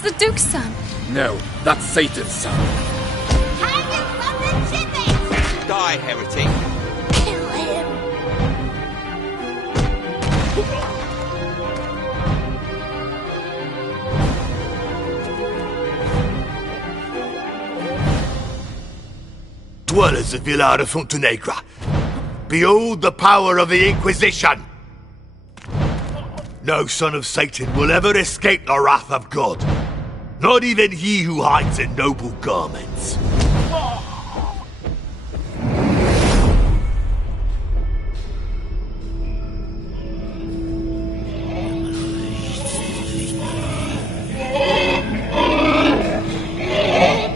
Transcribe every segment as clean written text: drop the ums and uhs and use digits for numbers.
That's the Duke's son. No, that's Satan's son. Hang it from the gibbet! Die, heretic. Kill him. Dwellers of Villa de Fontenegra, behold the power of the Inquisition! No son of Satan will ever escape the wrath of God, not even he who hides in noble garments.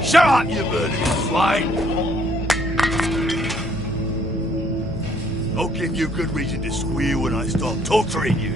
Shut up, you murdering swine! I'll give you good reason to squeal when I start torturing you.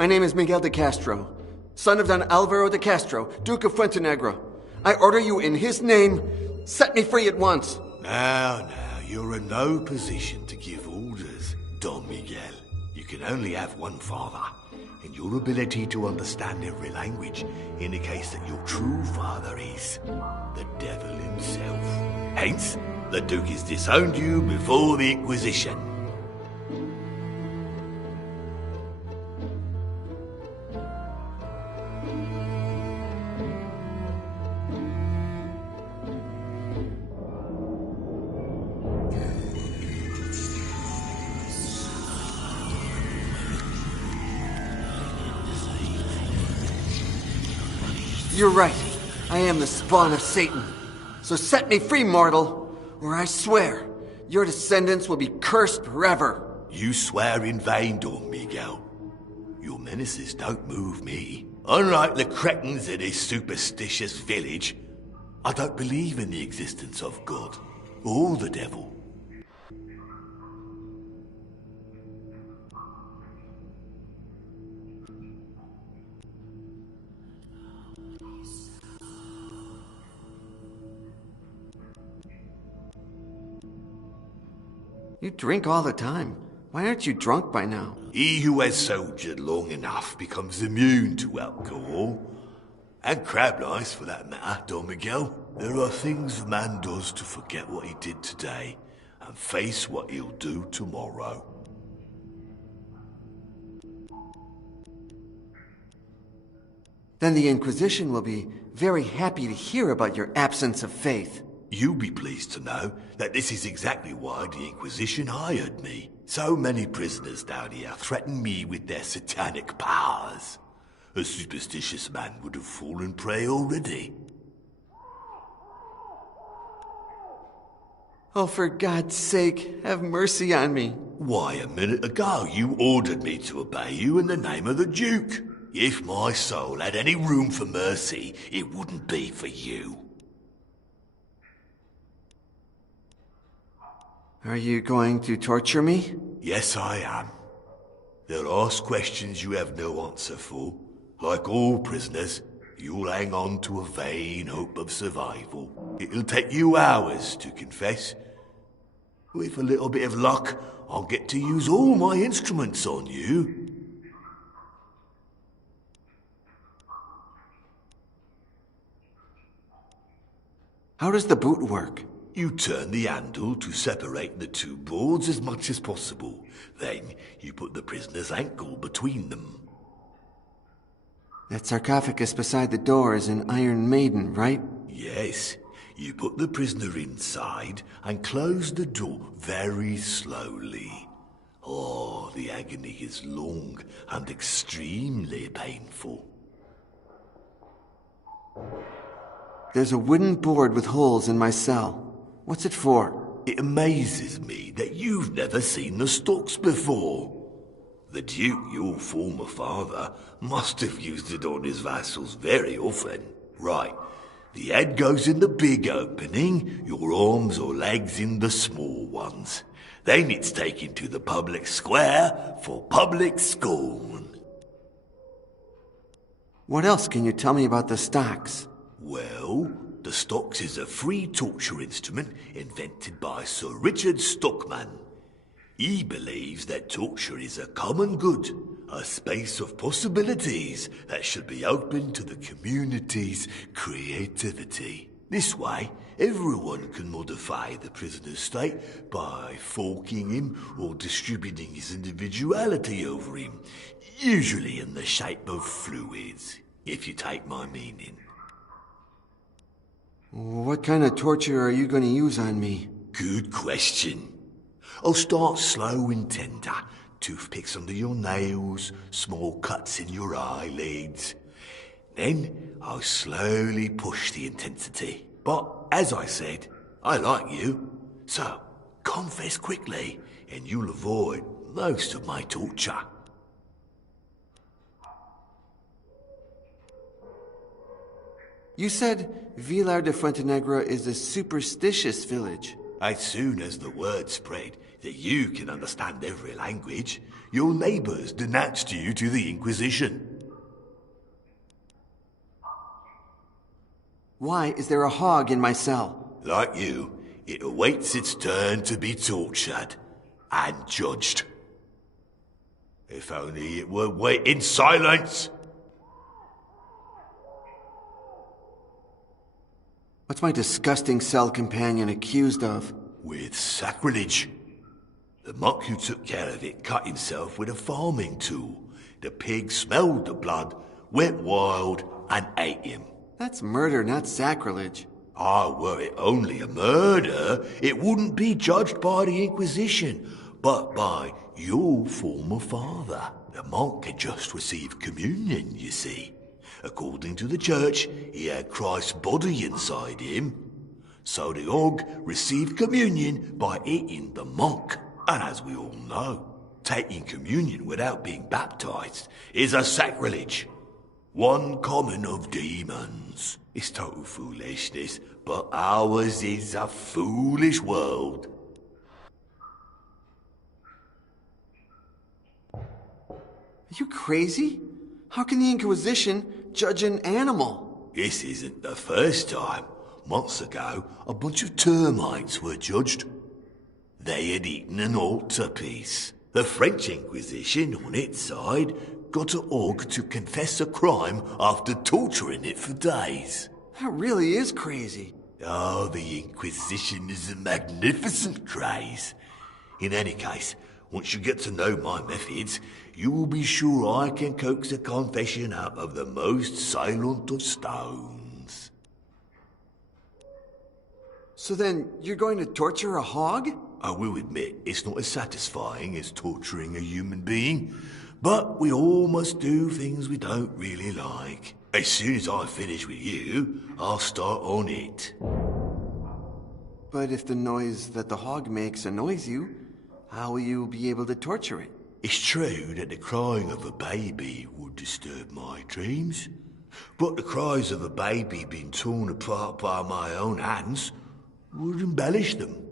My name is Miguel de Castro, son of Don Alvaro de Castro, Duke of Fuentenegra. I order you in his name, set me free at once. Now, you're in no position to give orders, Don Miguel. You can only have one father, and your ability to understand every language indicates that your true father is the devil himself. Hence, the Duke has disowned you before the Inquisition. You're right. I am the spawn of Satan. So set me free, mortal, or I swear your descendants will be cursed forever. You swear in vain, Don Miguel. Your menaces don't move me. Unlike the cretins in this superstitious village, I don't believe in the existence of God or the devil. You drink all the time. Why aren't you drunk by now? He who has soldiered long enough becomes immune to alcohol. And crab lice, for that matter, Don Miguel. There are things a man does to forget what he did today and face what he'll do tomorrow. Then the Inquisition will be very happy to hear about your absence of faith. You'll be pleased to know that this is exactly why the Inquisition hired me. So many prisoners down here threaten me with their satanic powers. A superstitious man would have fallen prey already. Oh, for God's sake, have mercy on me. Why, a minute ago you ordered me to obey you in the name of the Duke. If my soul had any room for mercy, it wouldn't be for you. Are you going to torture me? Yes, I am. They'll ask questions you have no answer for. Like all prisoners, you'll hang on to a vain hope of survival. It'll take you hours to confess. With a little bit of luck, I'll get to use all my instruments on you. How does the boot work? You turn the handle to separate the two boards as much as possible. Then you put the prisoner's ankle between them. That sarcophagus beside the door is an Iron Maiden, right? Yes. You put the prisoner inside and close the door very slowly. Oh, the agony is long and extremely painful. There's a wooden board with holes in my cell. What's it for? It amazes me that you've never seen the stocks before. The Duke, your former father, must have used it on his vassals very often. Right, the head goes in the big opening, your arms or legs in the small ones. Then it's taken to the public square for public scorn. What else can you tell me about the stocks? Well, the stocks is a free torture instrument invented by Sir Richard Stockman. He believes that torture is a common good, a space of possibilities that should be open to the community's creativity. This way, everyone can modify the prisoner's state by forking him or distributing his individuality over him, usually in the shape of fluids, if you take my meaning. What kind of torture are you going to use on me? Good question. I'll start slow and tender. Toothpicks under your nails, small cuts in your eyelids. Then I'll slowly push the intensity. But as I said, I like you. So confess quickly and you'll avoid most of my torture. You said Vilar de Fuentenegra is a superstitious village. As soon as the word spread that you can understand every language, your neighbours denounced you to the Inquisition. Why is there a hog in my cell? Like you, it awaits its turn to be tortured and judged. If only it were wait in silence! What's my disgusting cell companion accused of? With sacrilege. The monk who took care of it cut himself with a farming tool. The pig smelled the blood, went wild, and ate him. That's murder, not sacrilege. Were it only a murder, it wouldn't be judged by the Inquisition, but by your former father. The monk had just received communion, you see. According to the church, he had Christ's body inside him. So the hog received communion by eating the monk. And as we all know, taking communion without being baptized is a sacrilege. One common of demons. It's total foolishness, but ours is a foolish world. Are you crazy? How can the Inquisition judge an animal? This isn't the first time. Months ago, a bunch of termites were judged. They had eaten an altarpiece. The French Inquisition, on its side, got a hog to confess a crime after torturing it for days. That really is crazy. Oh, the Inquisition is a magnificent craze. In any case, once you get to know my methods, you will be sure I can coax a confession out of the most silent of stones. So then, you're going to torture a hog? I will admit it's not as satisfying as torturing a human being, but we all must do things we don't really like. As soon as I finish with you, I'll start on it. But if the noise that the hog makes annoys you, how will you be able to torture it? It's true that the crying of a baby would disturb my dreams, but the cries of a baby being torn apart by my own hands would embellish them.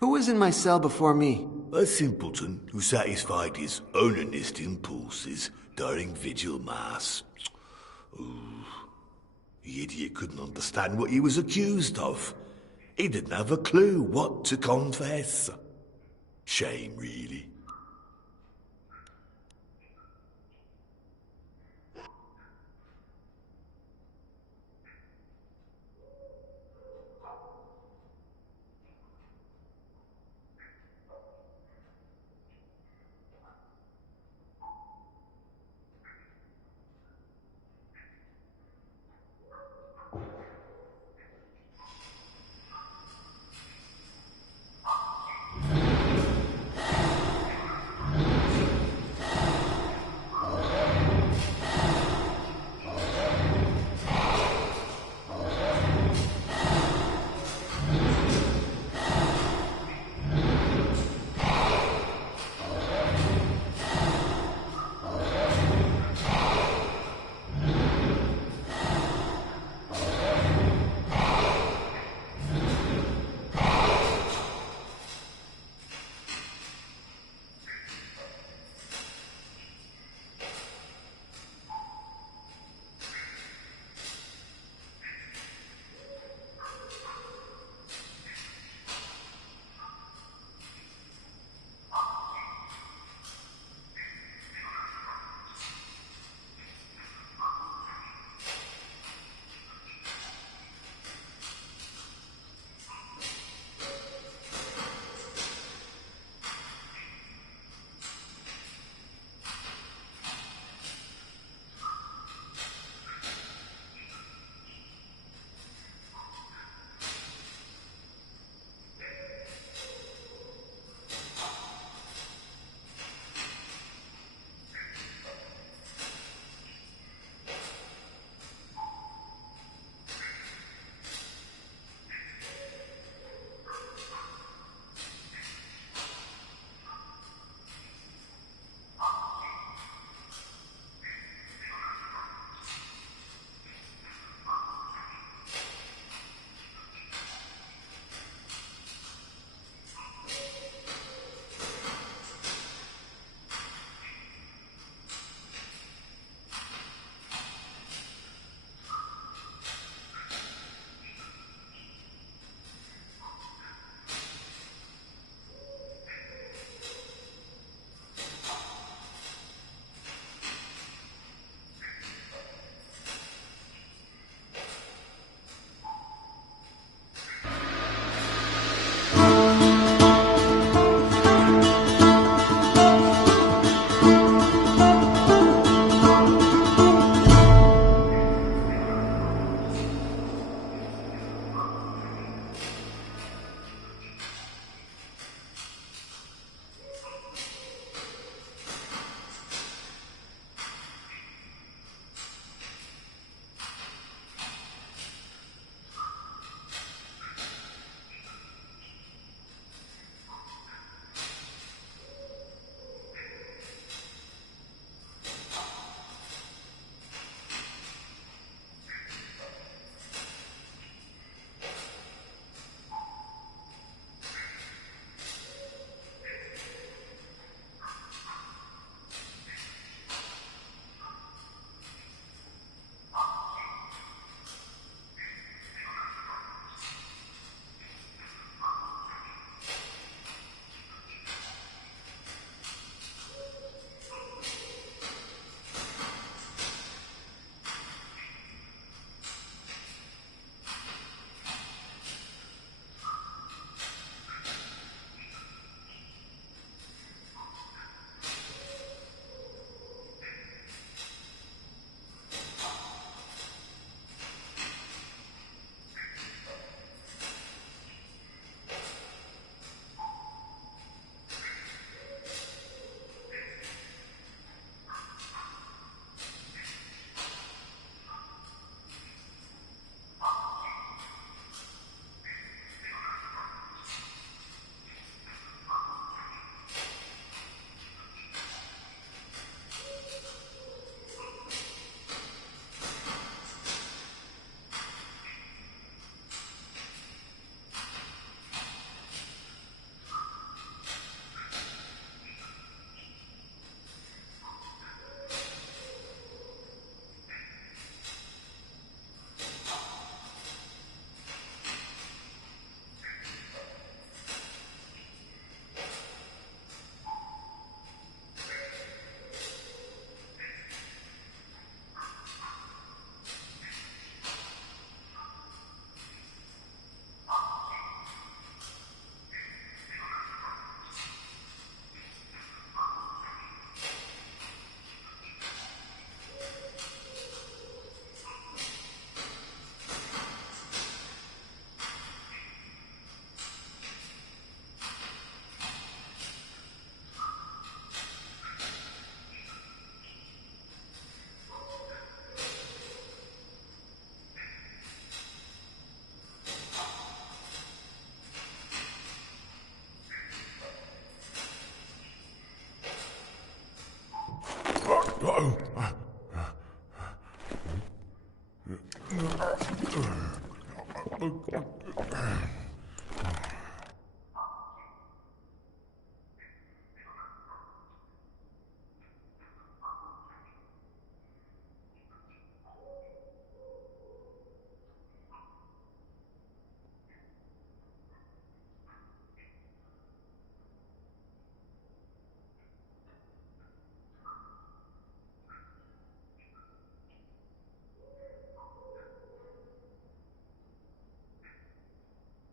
Who was in my cell before me? A simpleton who satisfied his onanist impulses during vigil mass. Ooh, the idiot couldn't understand what he was accused of. He didn't have a clue what to confess. Shame, really.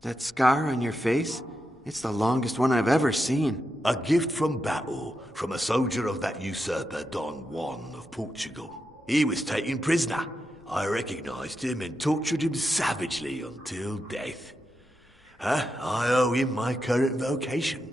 That scar on your face? It's the longest one I've ever seen. A gift from battle, from a soldier of that usurper Don Juan of Portugal. He was taken prisoner. I recognized him and tortured him savagely until death. I owe him my current vocation.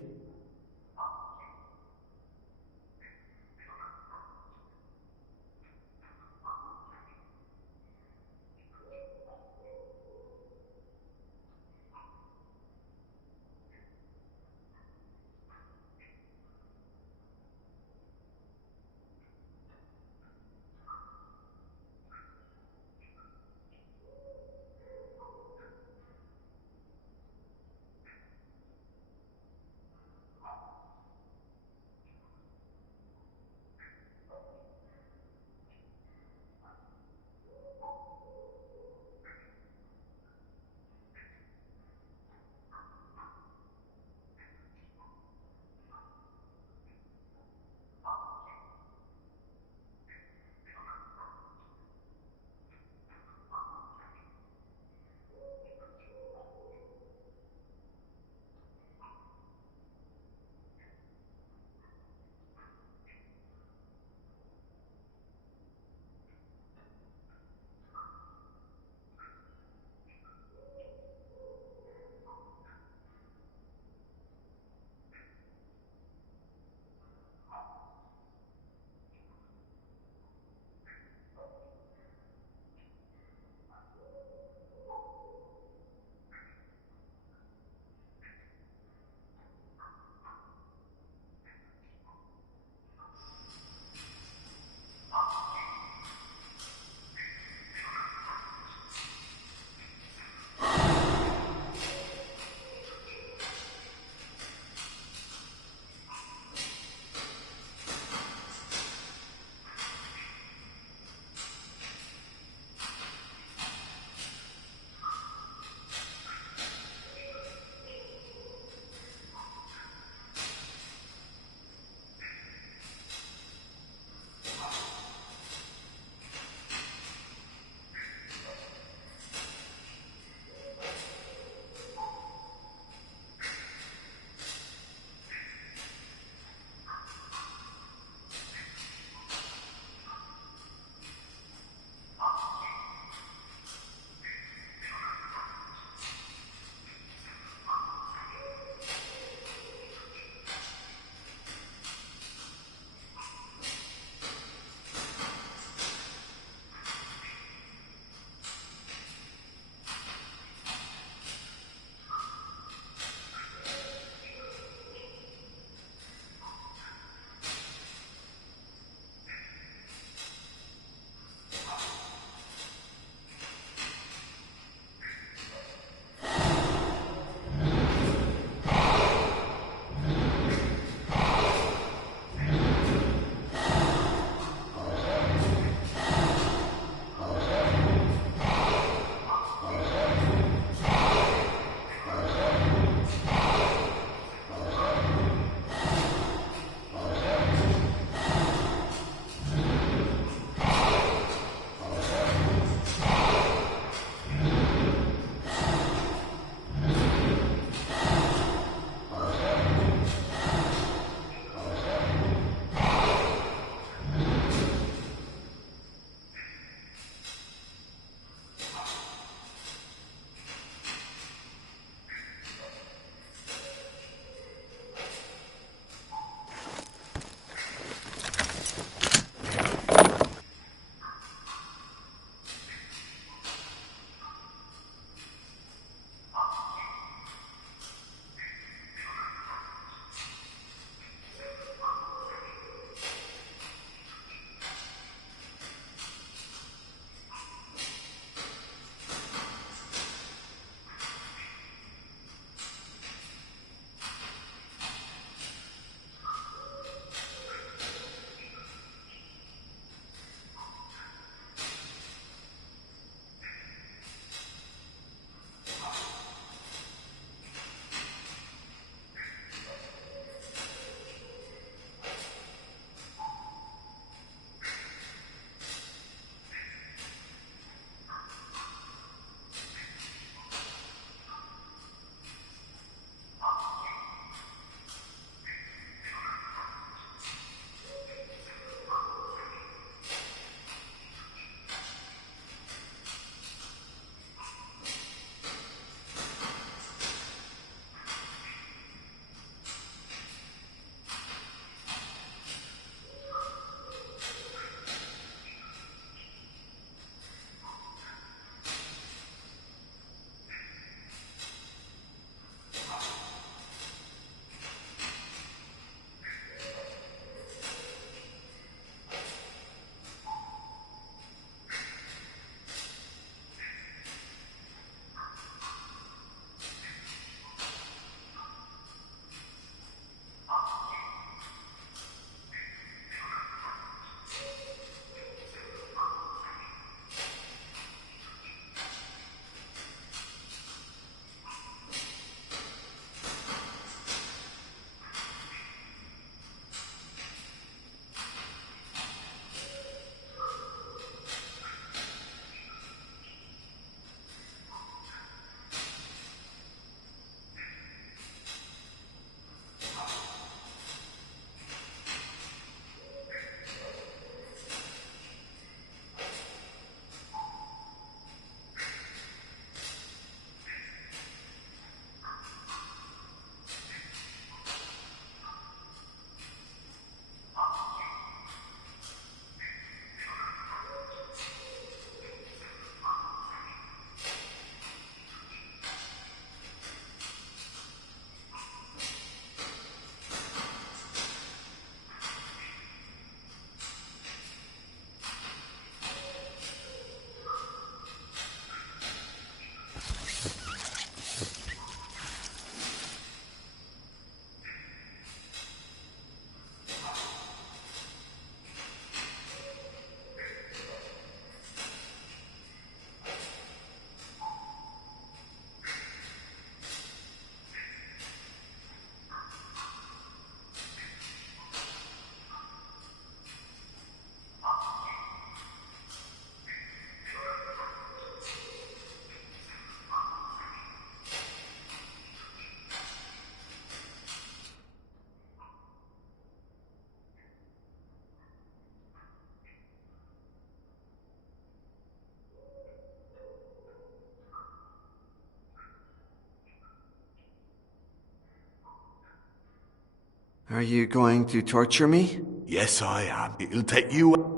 Are you going to torture me? Yes, I am. It'll take you...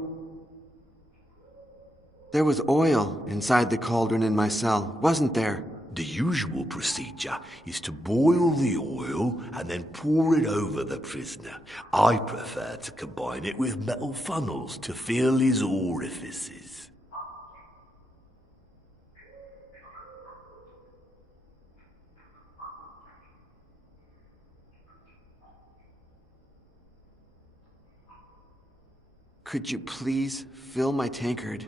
There was oil inside the cauldron in my cell, wasn't there? The usual procedure is to boil the oil and then pour it over the prisoner. I prefer to combine it with metal funnels to fill his orifices. Could you please fill my tankard?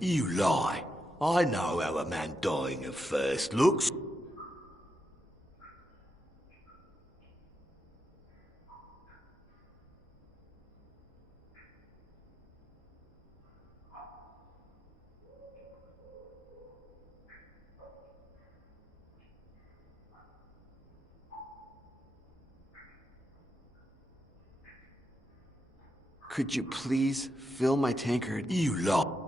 You lie. I know how a man dying of thirst looks. Could you please fill my tankard? You lie.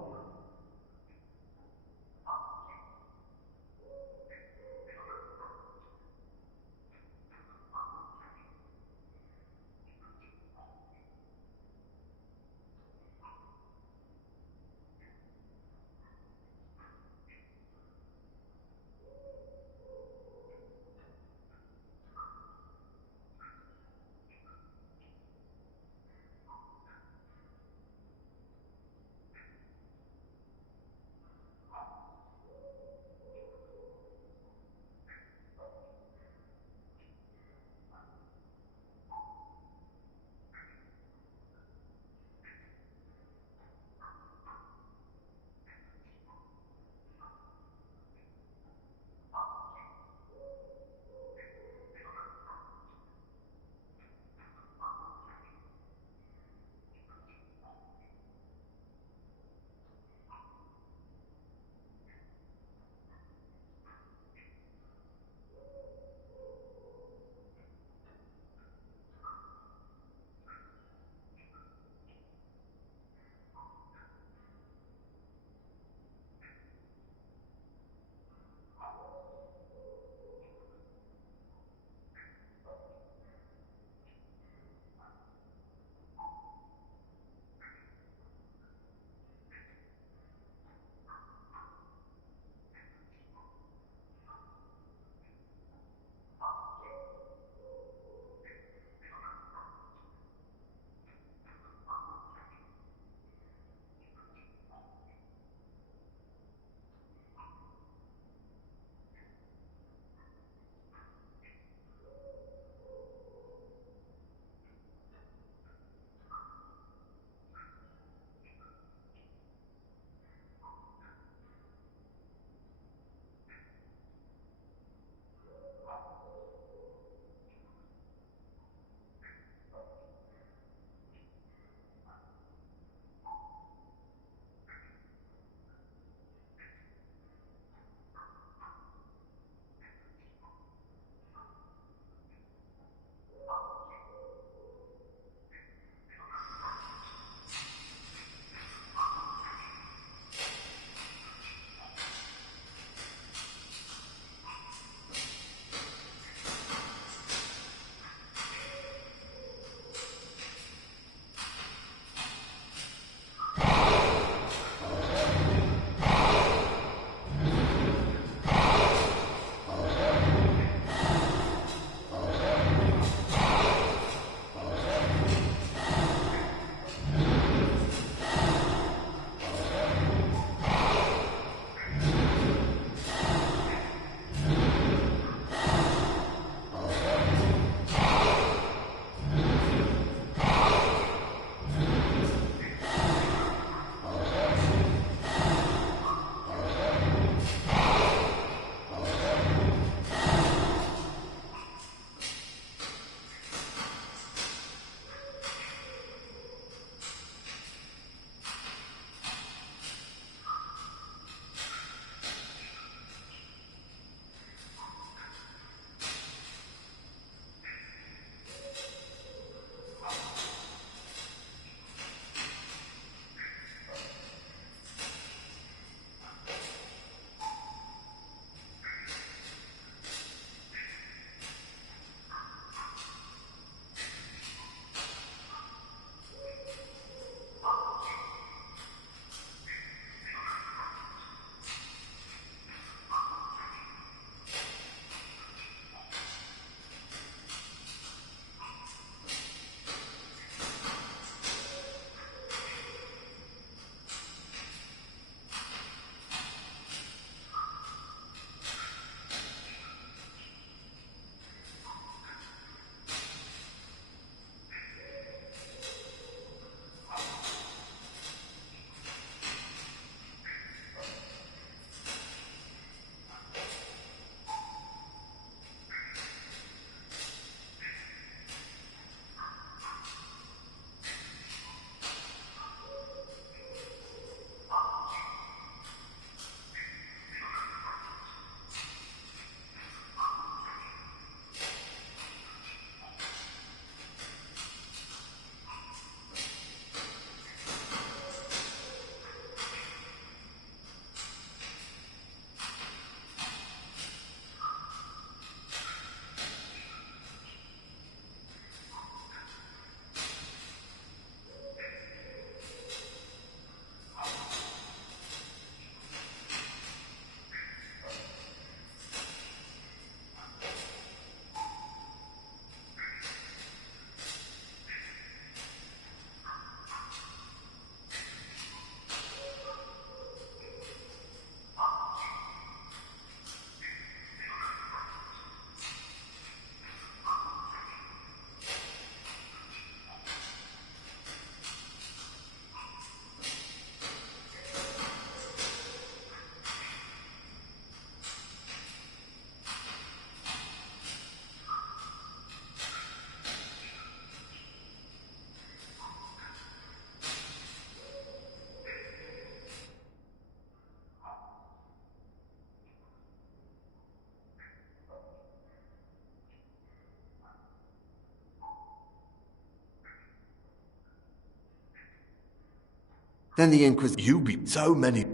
Then the Inquisition. You be so many.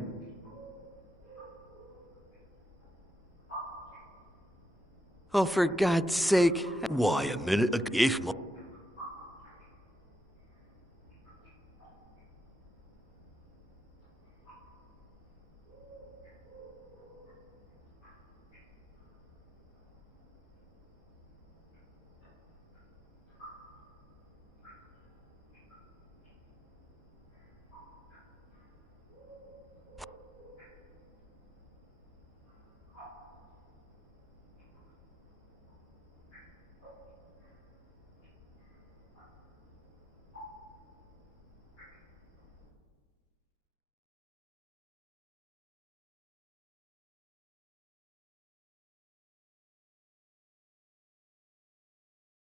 Oh, for God's sake. Why, a minute ago, if my.